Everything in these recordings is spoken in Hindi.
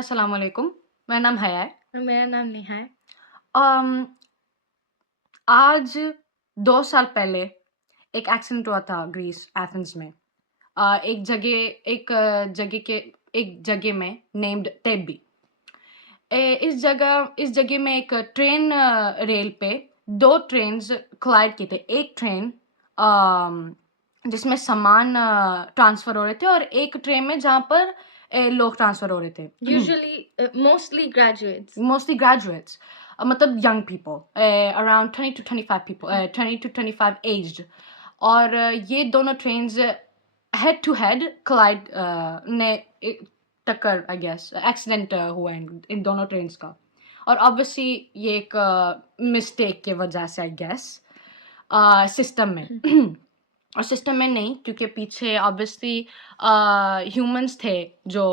अस्सलाम वालेकुम, मेरा नाम हया है। मेरा नाम नेहा है। अम, आज 2 साल पहले एक एक्सीडेंट हुआ था ग्रीस, एथेंस में। एक जगह में नेम्ड तेब्बी। इस जगह में एक ट्रेन रेल पे 2 ट्रेन्स कोलाइड किए थे। एक ट्रेन जिसमें सामान ट्रांसफ़र हो रहे थे और एक ट्रेन में जहाँ पर लोग ट्रांसफ़र हो रहे थे। Mostly graduates. Mostly graduates, मतलब young people, around 20 to 25 people, 20 to 25 aged. और ये दोनों trains head to head collide ने टक्कर, आई गेस एक्सीडेंट हुआ इन दोनों ट्रेन्स का। और ऑब्वियसली ये एक मिस्टेक के वजह से, आई गेस सिस्टम में और सिस्टम में नहीं, क्योंकि पीछे ऑब्वियसली ह्यूमंस थे, जो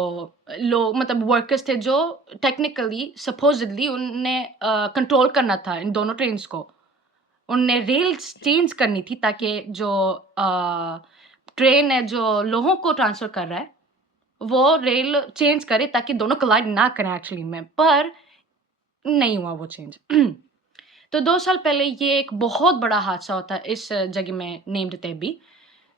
लोग मतलब वर्कर्स थे, जो टेक्निकली सपोजिडली उनने कंट्रोल करना था इन दोनों ट्रेन्स को। उनने रेल चेंज करनी थी ताकि जो ट्रेन है जो लोगों को ट्रांसफ़र कर रहा है, वो रेल चेंज करे ताकि दोनों कोलाइड ना करें एक्चुअली में, पर नहीं हुआ वो चेंज। तो 2 साल पहले ये एक बहुत बड़ा हादसा होता है इस जगह में नेम्ड तेब्बी,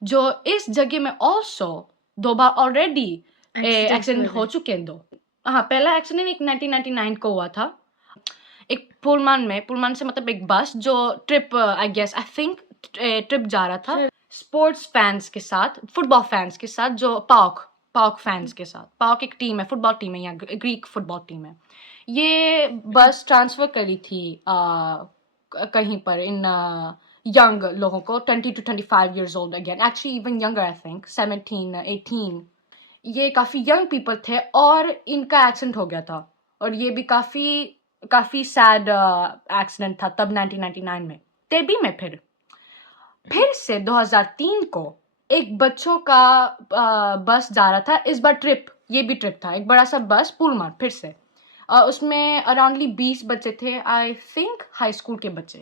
जो इस जगह में ऑल्सो 2 बार ऑलरेडी एक्सीडेंट हो चुके हैं 2। हाँ, पहला एक्सीडेंट एक 1999 को हुआ था। एक पुलमान से मतलब एक बस जो trip, I guess I think trip जा रहा था स्पोर्ट्स फैन्स के साथ, फुटबॉल फैन्स के साथ, जो पाओक फैन्स के साथ। पाओक एक टीम है, फुटबॉल टीम है, या ग्रीक फुटबॉल टीम है। ये बस ट्रांसफ़र करी थी कहीं पर इन यंग लोगों को, 20 to 25 years old again, actually even younger, I think 17, 18। ये काफ़ी यंग पीपल थे और इनका एक्सीडेंट हो गया था। और ये भी काफ़ी सैड एक्सीडेंट था तब 1999 में। तेबी में फिर से 2003 को एक बच्चों का बस जा रहा था, इस बार ये भी ट्रिप था, एक बड़ा सा बस पुलमान फिर से। उसमें अराउंडली 20 बच्चे थे, आई थिंक हाई स्कूल के बच्चे।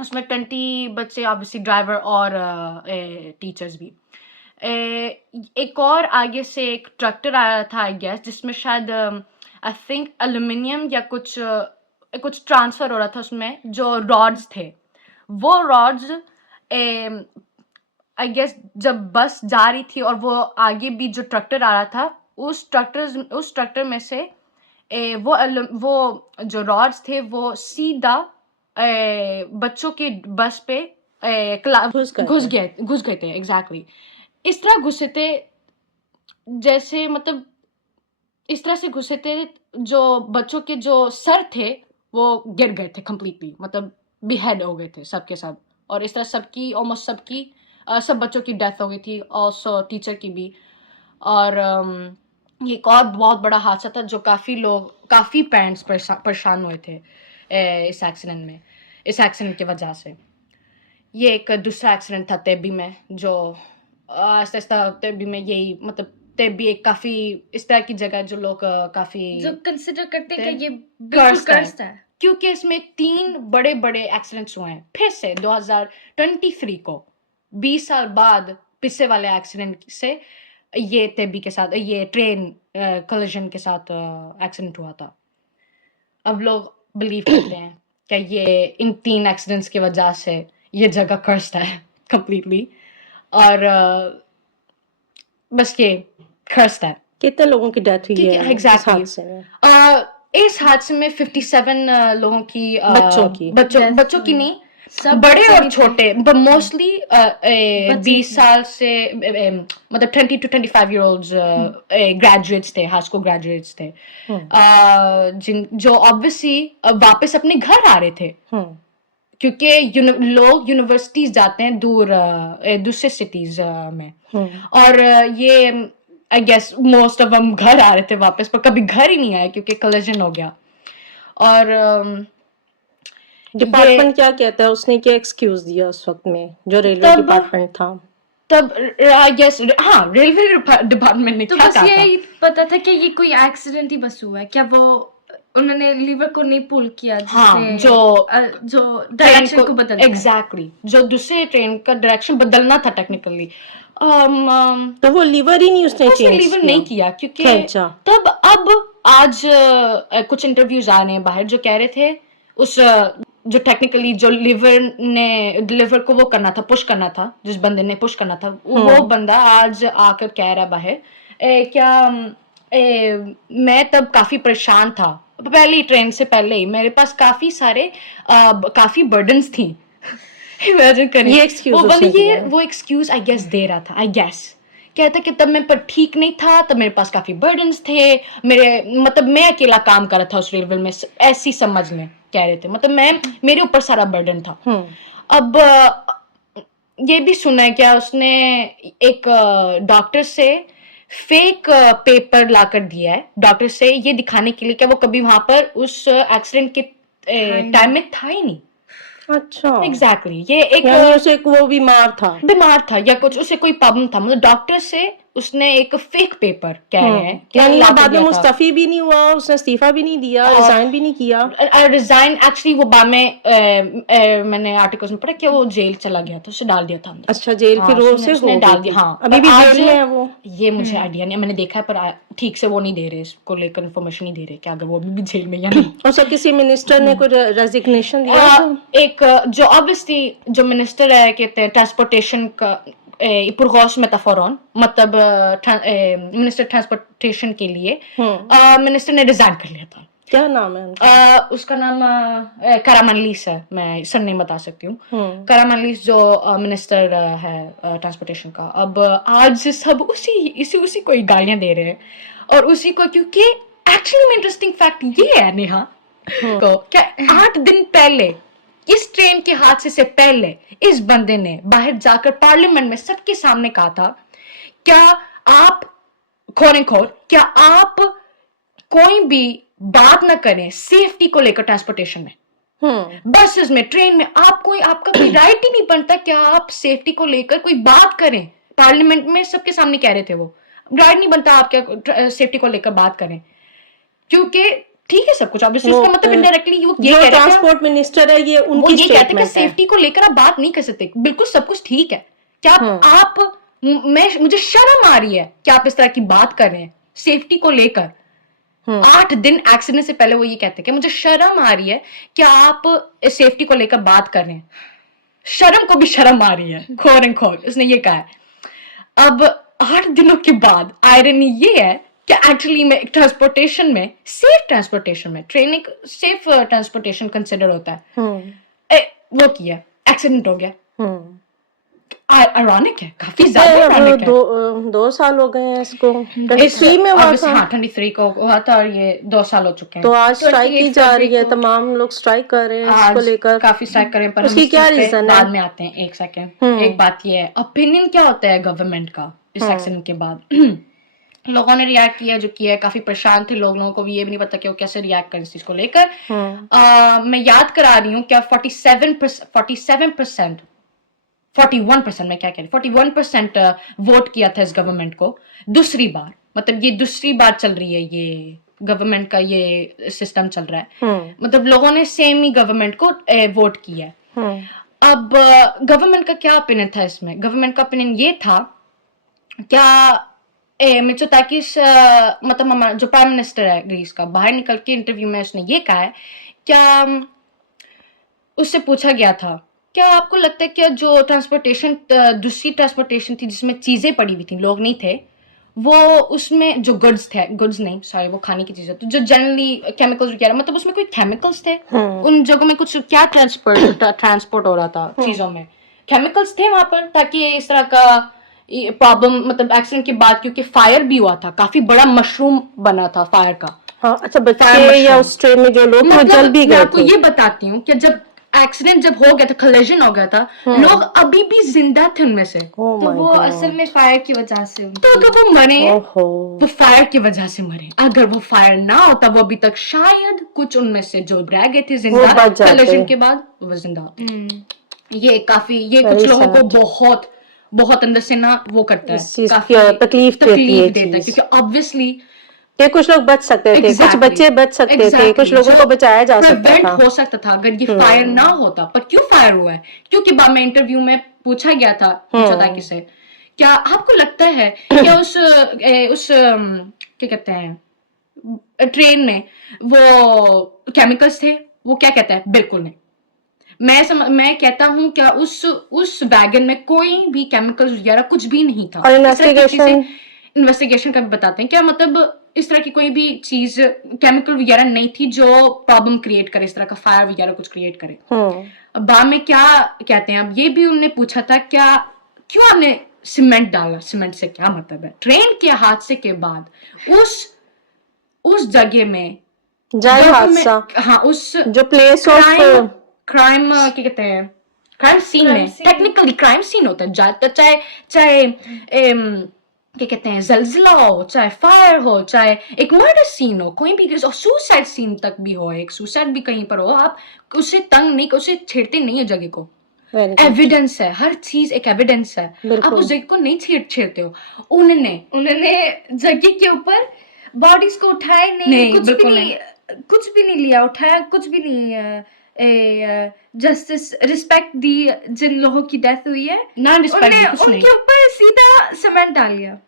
उसमें 20 बच्चे, ऑब्वियसली ड्राइवर और टीचर्स भी। एक और आगे से एक ट्रैक्टर आ रहा था, आई गेस, जिसमें शायद आई थिंक एल्युमिनियम या कुछ ट्रांसफ़र हो रहा था उसमें, जो रॉड्स थे। वो रॉड्स आई गेस जब बस जा रही थी और वो आगे भी जो ट्रैक्टर आ रहा था, उस ट्रैक्टर में से वो जो रॉड्स थे वो सीधा बच्चों के बस पे घुस गए थे, एग्जैक्टली। इस तरह घुसे थे जैसे, मतलब इस तरह से घुसे थे जो बच्चों के जो सर थे वो गिर गए थे कंप्लीटली, मतलब बेहेड हो गए थे सबके सब। और इस तरह ऑलमोस्ट सब बच्चों की डेथ हो गई थी, ऑल्सो टीचर की भी। और ये एक और बहुत बड़ा हादसा था जो काफ़ी पेरेंट्स परेशान हुए थे इस एक्सीडेंट की वजह से। ये एक दूसरा एक्सीडेंट था तेब्बी में, जो आहिस्ता आहिस्ता तेब्बी में यही, मतलब तेब्बी एक काफ़ी इस तरह की जगह जो लोग काफ़ी जो कंसिडर करते हैं कि ये बिल्कुल कर्स्ड है, क्योंकि इसमें 3 बड़े एक्सीडेंट्स हुए हैं फिर से 2023 को, 20 साल बाद पिछले वाले एक्सीडेंट से ये तेब्बी के साथ, ये ट्रेन कोलिजन के साथ एक्सीडेंट हुआ था। अब लोग बिलीव करते हैं कि ये इन 3 एक्सीडेंट्स की वजह से ये जगह कर्स्ड है कंप्लीटली। और बस ये कर्स्ड है। कितने लोगों की डेथ हुई है एग्जैक्टली इस हादसे में? इस हादसे में 57 लोगों की, बच्चों की नहीं, सब बड़े और छोटे, but मोस्टली 20 साल से मतलब 20 to 25 year olds ग्रेजुएट्स थे, हाई स्कूल ग्रेजुएट्स थे, जो ऑब्वियसली वापस अपने घर आ रहे थे, क्योंकि लोग यूनिवर्सिटीज जाते हैं दूसरे सिटीज में। और ये आई गेस मोस्ट ऑफ हम घर आ रहे थे वापस, पर कभी घर ही नहीं आए क्योंकि कोलिजन हो गया। और डिपार्टमेंट क्या कहता है, उसने क्या एक्सक्यूज दिया उस वक्त में, जो रेलवे डिपार्टमेंट था तब? आई गेस हाँ, रेलवे डिपार्टमेंट ने तो क्या बस कहा था? यही पता था कि ये कोई एक्सीडेंट ही बस हुआ है, क्या वो उन्होंने लीवर को नहीं पुल किया हाँ, जिससे जो ट्रेन डायरेक्शन को बदल एग्जैक्टली जो दूसरे ट्रेन का डायरेक्शन बदलना था टेक्निकली, तो वो लीवर ही नहीं उसने उसने चेंज लीवर नहीं किया क्योंकि अच्छा। तब अब आज कुछ इंटरव्यूज आ रहे हैं बाहर जो कह रहे थे उस जो टेक्निकली जो लिवर को वो करना था, पुश करना था, जिस बंदे ने पुश करना था वो बंदा आज आकर कह रहा बाहर मैं तब काफी परेशान था, पहली ट्रेन से पहले ही मेरे पास काफी बर्डन्स थी। इमेजिन करिए ये excuse वो बंदा उसने दिया है। वो एक्सक्यूज आई गेस दे रहा था, आई गेस कहता कि तब मैं पर ठीक नहीं था, तब मेरे पास काफी बर्डन्स थे, मतलब मैं अकेला काम कर रहा था उस रेलवे में, ऐसी समझ में कह रहे थे, मतलब मेरे ऊपर सारा बर्डन था। अब ये भी सुना है क्या उसने एक डॉक्टर से फेक पेपर लाकर दिया है, डॉक्टर से ये दिखाने के लिए कि वो कभी वहां पर उस एक्सीडेंट के टाइम में था ही नहीं। अच्छा एग्जैक्टली ये एक यानी उसे वो बीमार था या कुछ उसे कोई प्रॉब्लम था, मतलब डॉक्टर से उसने एक फेक पेपर कह रहे हैं क्या यानी ला वो के बाद में दिया था। मुस्तफी भी नहीं हुआ, उसने इस्तीफा भी नहीं दिया, रिजाइन भी नहीं किया। रिजाइन एक्चुअली वो बाद में मैंने आर्टिकल्स में पढ़ा कि वो जेल चला गया था, उसे डाल दिया था अंदर। अच्छा जेल हाँ, फिर वो उसने से हो डाल गई दिया। थी। हाँ अभी पर भी आज जेल में है वो। ये मुझे आइडिया नहीं, मैंने देखा है पर ठीक से वो नहीं दे रहे, इसको लेकर इन्फॉर्मेशन नहीं दे रहे कि अगर वो अभी भी जेल में या नहीं। और किसी मिनिस्टर ने कोई रेजिग्नेशन दिया था? एक जो ऑब्वियसली जो मिनिस्टर है कहते हैं ट्रांसपोर्टेशन का पुरगौश मेटाफोरॉन, मतलब मिनिस्टर ट्रांसपोर्टेशन के लिए मिनिस्टर ने रिजाइन कर लिया था। क्या नाम है उनका? उसका नाम करामनलीस है, मैं सर नहीं बता सकती हूँ। करामनलीस जो मिनिस्टर है ट्रांसपोर्टेशन का। अब आज सब उसी को ही गालियां दे रहे हैं और उसी को, क्योंकि एक्चुअली में इंटरेस्टिंग फैक्ट ये है नेहा को क्या 8 दिन पहले इस ट्रेन के हादसे से पहले इस बंदे ने बाहर जाकर पार्लियामेंट में सबके सामने कहा था क्या आप क्या आप कोई भी बात ना करें सेफ्टी को लेकर ट्रांसपोर्टेशन में, बसेस में, ट्रेन में, आपका कोई राइट ही नहीं बनता क्या आप सेफ्टी को लेकर कोई बात करें। पार्लियामेंट में सबके सामने कह रहे थे वो राइट नहीं बनता आप क्या सेफ्टी को लेकर बात करें, क्योंकि ठीक है सब कुछ ऑब्वियसली उसका मतलब इनडायरेक्टली वो ये कह रहा है ट्रांसपोर्ट मिनिस्टर है ये उनकी ये कहते हैं कि स्टेटमेंट है। सेफ्टी को लेकर आप बात नहीं कर सकते, बिल्कुल सब कुछ ठीक है, क्या आप मुझे शर्म आ रही है कि आप इस तरह की बात कर रहे हैं सेफ्टी को लेकर। 8 दिन एक्सीडेंट से पहले वो ये कहते हैं कि मुझे शर्म आ रही है कि आप सेफ्टी को लेकर बात कर रहे हैं, शर्म को भी शर्म आ रही है, खोर उसने ये कहा है। अब 8 दिनों के बाद आयरनी ये है कि एक्चुअली में ट्रांसपोर्टेशन में सेफ ट्रांसपोर्टेशन में ट्रेन एक सेफ ट्रांसपोर्टेशन कंसिडर होता है, वो किया एक्सीडेंट हो गया। आयरॉनिक है, काफी ज्यादा आयरॉनिक है। 2 साल हो गए हैं इसको, 23 में हुआ था। हाँ 23 को हुआ था और ये 2 साल हो चुके हैं। तो आज स्ट्राइक की जा रही है, तमाम लोग स्ट्राइक कर रहे हैं इसको लेकर। काफी स्ट्राइक कर रहे हैं पर उसकी क्या रीजन है? बाद में आते हैं, एक सेकंड। एक बात ये है ओपिनियन क्या होता है गवर्नमेंट का इस एक्सीडेंट के बाद। लोगों ने रिएक्ट किया जो किया है, काफी परेशान थे लोगों को भी ये भी नहीं पता कि वो कैसे रिएक्ट करें इस चीज को लेकर। मैं याद करा रही हूँ क्या 41% मैं क्या कह रही 41% वोट किया था इस गवर्नमेंट को दूसरी बार, मतलब ये दूसरी बार चल रही है ये गवर्नमेंट का ये सिस्टम चल रहा है, मतलब लोगों ने सेम ही गवर्नमेंट को वोट किया है। अब गवर्नमेंट का क्या ओपिनियन था इसमें? गवर्नमेंट का ओपिनियन ये था क्या मित्सोताकिस मतलब जो प्राइम मिनिस्टर है ग्रीस का, बाहर निकल के इंटरव्यू में उसने ये कहा है क्या उससे पूछा गया था क्या आपको लगता है क्या जो ट्रांसपोर्टेशन दूसरी ट्रांसपोर्टेशन थी जिसमें चीजें पड़ी हुई थी लोग नहीं थे, वो उसमें जो गुड्स नहीं सॉरी वो खाने की चीजें तो जो जनरली केमिकल्स वगैरह, मतलब उसमें कोई केमिकल्स थे उन जगहों में, कुछ क्या ट्रांसपोर्ट हो रहा था चीजों में, केमिकल्स थे वहां पर ताकि इस तरह का प्रॉब्लम, मतलब एक्सीडेंट के बाद क्योंकि फायर भी हुआ था, काफी बड़ा मशरूम बना था फायर का। हाँ अच्छा, बच्चे या उस ट्रेन में जो लोग वो जल भी गए थे। मैं आपको ये बताती हूँ कि जब एक्सीडेंट जब हो गया था, कोलिजन हो गया था, लोग अभी भी जिंदा थे उनमें से, तो वो असल में फायर की वजह से, तो अगर वो मरे वो फायर की वजह से मरे, अगर वो फायर ना होता वो अभी तक शायद कुछ उनमें से जो रह गए थे जिंदा कोलिजन के बाद वो जिंदा होते। ये कुछ लोगों को बहुत बहुत अंदर से ना वो करता है, काफी तकलीफ देता है क्योंकि ऑब्वियसली कि कुछ लोग बच सकते थे, कुछ Exactly. बच्चे बच सकते थे, Exactly. कुछ लोगों जो को बचाया जा सकता prevent था। हो सकता था अगर ये फायर ना होता। पर क्यों फायर हुआ है? क्योंकि बाद में इंटरव्यू में पूछा गया था मित्सोताकी से, क्या आपको लगता है क्या उस क्या कहते हैं ट्रेन में वो केमिकल्स थे? वो क्या कहता है? बिल्कुल नहीं। मैं कहता हूँ क्या उस वैगन में कोई भी केमिकल्स वगैरह कुछ भी नहीं था। और इन्वेस्टिगेशन का भी बताते हैं क्या, मतलब इस तरह की कोई भी चीज केमिकल वगैरह नहीं थी जो प्रॉब्लम क्रिएट करे, इस तरह का फायर वगैरह कुछ क्रिएट करे। अब बाद में क्या कहते हैं, अब ये भी उन्होंने पूछा था क्या क्यों आपने सीमेंट डाला? सीमेंट से क्या मतलब है? ट्रेन के हादसे के बाद उस जगह में जाए हादसा, हाँ, उस जो प्लेस ऑफ क्राइम क्या कहते हैं, क्राइम सीन में टेक्निकली क्राइम सीन होता है, चाहे क्या कहते हैं जलजिला हो, चाहे फायर हो, चाहे एक मर्डर सीन हो, कोई भी सुसाइड सीन तक भी हो, एक सुसाइड भी कहीं पर हो, आप उसे तंग नहीं, उसे छेड़ते नहीं है जगह को। एविडेंस है, हर चीज एक एविडेंस है, आप उस जगह को नहीं छेड़ते हो। उन्होंने जगह के ऊपर बॉडीज को उठाए नहीं, कुछ भी नहीं लिया, उठाया कुछ भी नहीं, जस्टिस रिस्पेक्ट दी जिन लोगों की डेथ हुई है, ना रिस्पेक्ट दी, कुछ नहीं, उनके ऊपर सीधा सीमेंट डाल लिया।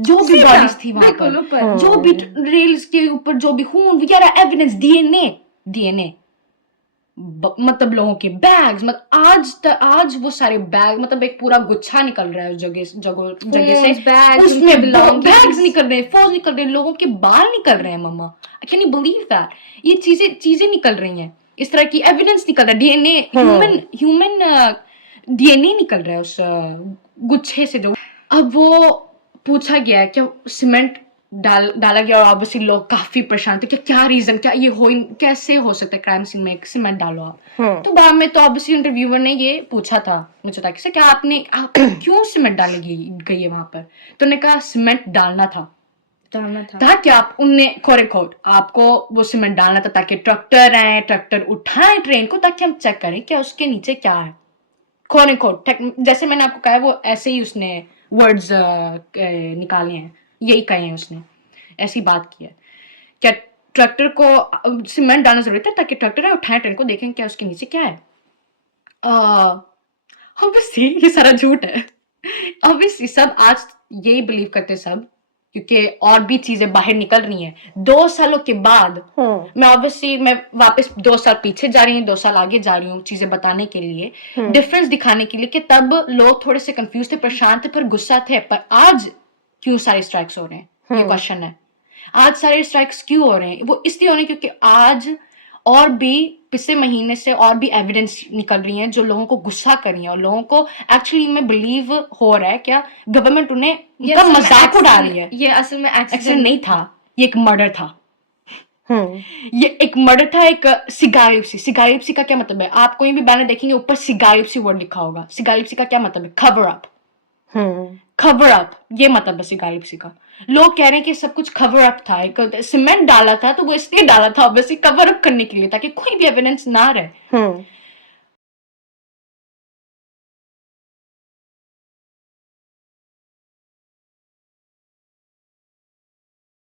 जो भी बॉडीज थी वहां पर, जो भी रेल्स के ऊपर जो भी खून वगैरह एविडेंस, डीएनए मतलब लोगों के बैग्स, मतलब आज वो सारे बैग, मतलब एक पूरा गुच्छा निकल रहा है उस जगह से, उसमें बैग्स निकल रहे हैं, फोन निकल रहे हैं, लोगों के बाल निकल रहे हैं। मम्मा, I can you believe that? ये चीजें निकल रही हैं, इस तरह की एविडेंस निकल रहा है, डीएनए, ह्यूमन डीएनए निकल रहा है उस गुच्छे से। जो अब वो पूछा गया है कि सीमेंट डाला गया, और ऑब्वियसली लोग काफी परेशान थे कि क्या रीजन, क्या ये कैसे हो सकता है क्राइम सीन में सीमेंट डालो आप। तो बाद में तो ऑब्वियसली इंटरव्यूअर ने ये पूछा था मित्सोताकी से, क्या आप क्यों सीमेंट डाली गई है वहां पर? तो उन्होंने कहा सीमेंट डालना था ताकि आप आपको वो सीमेंट डालना था ताकि ट्रैक्टर उठाएं ट्रेन को, ताकि हम चेक करें क्या उसके नीचे क्या है। जैसे मैंने आपको कहा, वो ऐसे ही उसने वर्ड्स निकाले हैं, यही कहे हैं उसने, ऐसी बात की है। क्या ट्रैक्टर को सीमेंट डालना जरूरी था ताकि ट्रैक्टर उठाएं ट्रेन को, देखें क्या उसके नीचे क्या है। ऑब्वियसली ये सारा झूठ है। ऑब्वियसली सब आज यही बिलीव करते सब, क्योंकि और भी चीजें बाहर निकल रही हैं 2 सालों के बाद। मैं वापस 2 साल पीछे जा रही हूँ, 2 साल आगे जा रही हूँ, चीजें बताने के लिए, डिफरेंस दिखाने के लिए कि तब लोग थोड़े से कंफ्यूज थे, परेशान थे, पर गुस्सा थे। पर आज क्यों सारे स्ट्राइक्स हो रहे हैं, ये क्वेश्चन है। आज सारे स्ट्राइक्स क्यों हो रहे हैं? वो इसलिए हो रहे हैं क्योंकि आज और भी पिछले महीने से और भी एविडेंस निकल रही हैं जो लोगों को गुस्सा कर रही हैं, और लोगों को एक्चुअली में बिलीव हो रहा है क्या गवर्नमेंट उन्हें मजाक उड़ा रही है। ये असल में एक्सीडेंट नहीं था, ये एक मर्डर था। ये एक मर्डर था, एक सिगारेप्सी का क्या मतलब है? आप कोई भी बैनर देखेंगे ऊपर सिगारेप्सी वर्ड लिखा होगा। सिगारेप्सी का क्या मतलब है? कवर अप, ये मतलब है सिगारेप्सी का। लोग कह रहे हैं कि सब कुछ कवर अप था, एक सीमेंट डाला था तो वो इसलिए डाला था ऑब्वियसली कवर अप करने के लिए, ताकि कोई भी एविडेंस ना रहे।